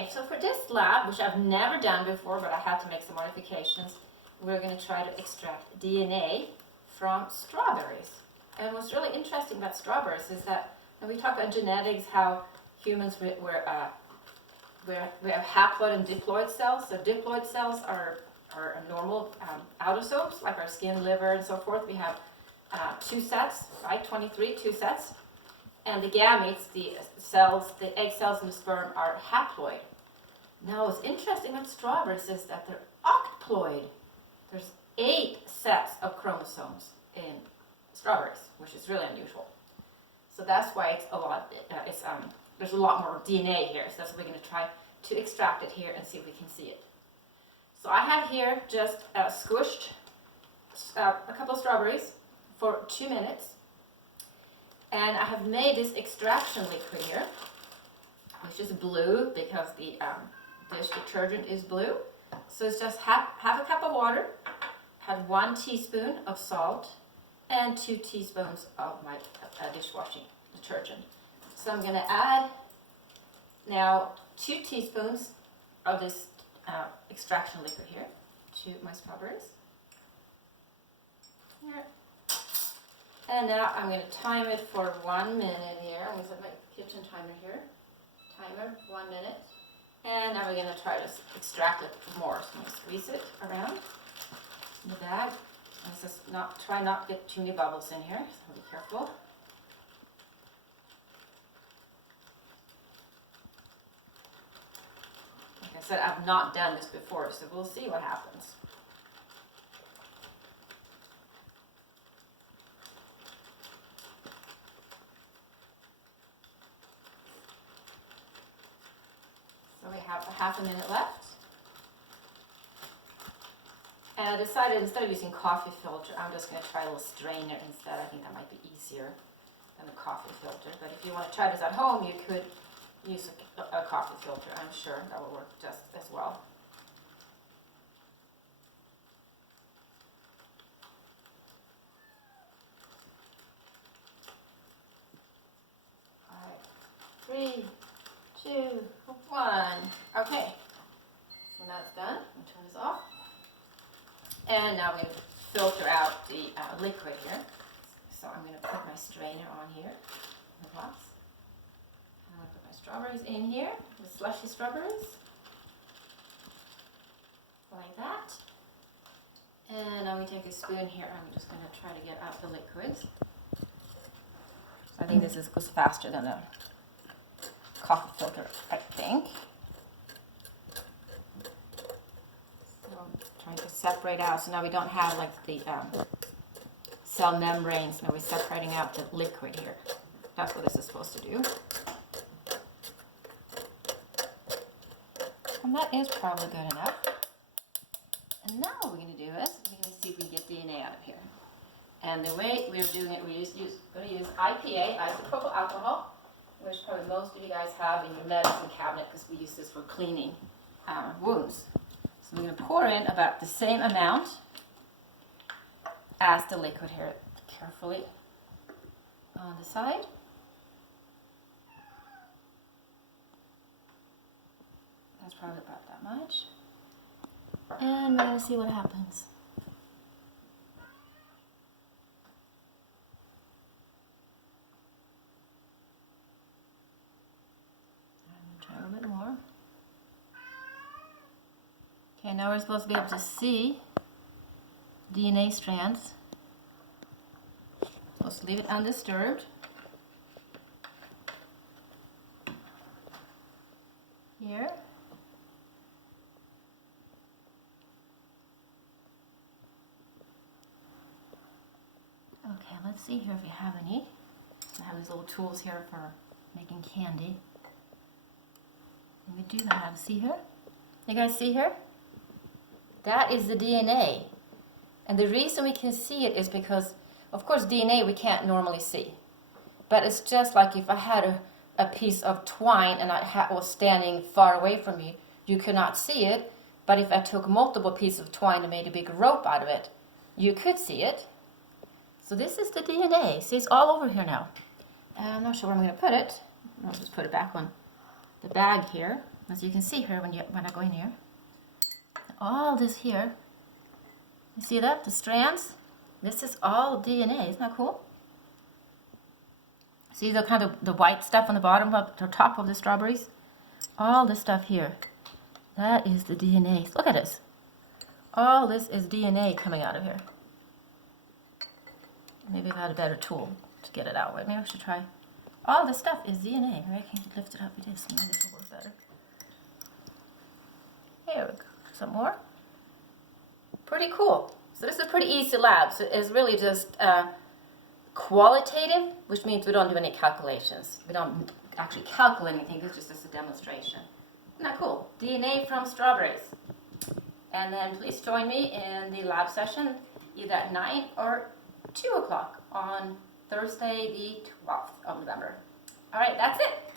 Okay, so for this lab, which I've never done before, but I had to make some modifications, we're going to try to extract DNA from strawberries. And what's really interesting about strawberries is that when we talk about genetics, how humans we have haploid and diploid cells. So diploid cells are normal autosomes, like our skin, liver, and so forth. We have 2 sets, right? 23, 2 sets. And the gametes, the cells, the egg cells in the sperm are haploid. Now what's interesting about strawberries is that they're octoploid. There's 8 sets of chromosomes in strawberries, which is really unusual. So that's why it's a lot, there's a lot more DNA here. So that's what we're going to try to extract it here and see if we can see it. So I have here just squished a couple of strawberries for 2 minutes. And I have made this extraction liquid here, which is blue because the dish detergent is blue. So it's just half a cup of water, had 1 teaspoon of salt, and 2 teaspoons of my dishwashing detergent. So I'm going to add now 2 teaspoons of this extraction liquid here to my strawberries. Here. And now I'm going to time it for 1 minute here. I'm going to set my kitchen timer here. Timer, 1 minute. And now we're going to try to extract it more. So I'm going to squeeze it around the bag. And just try not to get too many bubbles in here, so be careful. Like I said, I've not done this before, so we'll see what happens. So we have half a minute left. And I decided instead of using coffee filter, I'm just going to try a little strainer instead. I think that might be easier than a coffee filter. But if you want to try this at home, you could use a coffee filter. I'm sure that will work just as well. All right, 3, 2, 1. Okay, so now it's done. I'm going to turn this off. And now we're going to filter out the liquid here. So I'm going to put my strainer on here in the glass. I'm going to put my strawberries in here, the slushy strawberries. Like that. And now we take a spoon here. I'm just going to try to get out the liquids. So I think this goes faster than a coffee filter, I think. Trying to separate out, so now we don't have like the cell membranes. Now we're separating out the liquid here. That's what this is supposed to do. And that is probably good enough. And now what we're going to do is we're going to see if we can get DNA out of here. And the way we're doing it, we're going to use IPA, isopropyl alcohol, which probably most of you guys have in your medicine cabinet because we use this for cleaning wounds. So we're going to pour in about the same amount as the liquid here, carefully on the side. That's probably about that much. And we're going to see what happens. Try a little bit more. Okay, now we're supposed to be able to see DNA strands. Supposed to leave it undisturbed. Here. Okay, let's see here if we have any. I have these little tools here for making candy. And we do have, see here? You guys see here? That is the DNA. And the reason we can see it is because, of course, DNA we can't normally see. But it's just like if I had a piece of twine and I was standing far away from you, you could not see it. But if I took multiple pieces of twine and made a big rope out of it, you could see it. So this is the DNA. See, it's all over here now. I'm not sure where I'm going to put it. I'll just put it back on the bag here. as you can see here when I go in here. All this here, you see that? The strands? This is all DNA. Isn't that cool? See the kind of the white stuff on the bottom of the top of the strawberries? All this stuff here. That is the DNA. Look at this. All this is DNA coming out of here. Maybe if I had a better tool to get it out. Maybe I should try. All this stuff is DNA. Maybe I can lift it up with this. Maybe this will work better. Here we go. Some more. Pretty cool. So this is pretty easy lab. So it's really just qualitative, which means we don't do any calculations. We don't actually calculate anything. It's just a demonstration. Isn't that cool? DNA from strawberries. And then please join me in the lab session either at 9 or 2 o'clock on Thursday the 12th of November. All right, that's it.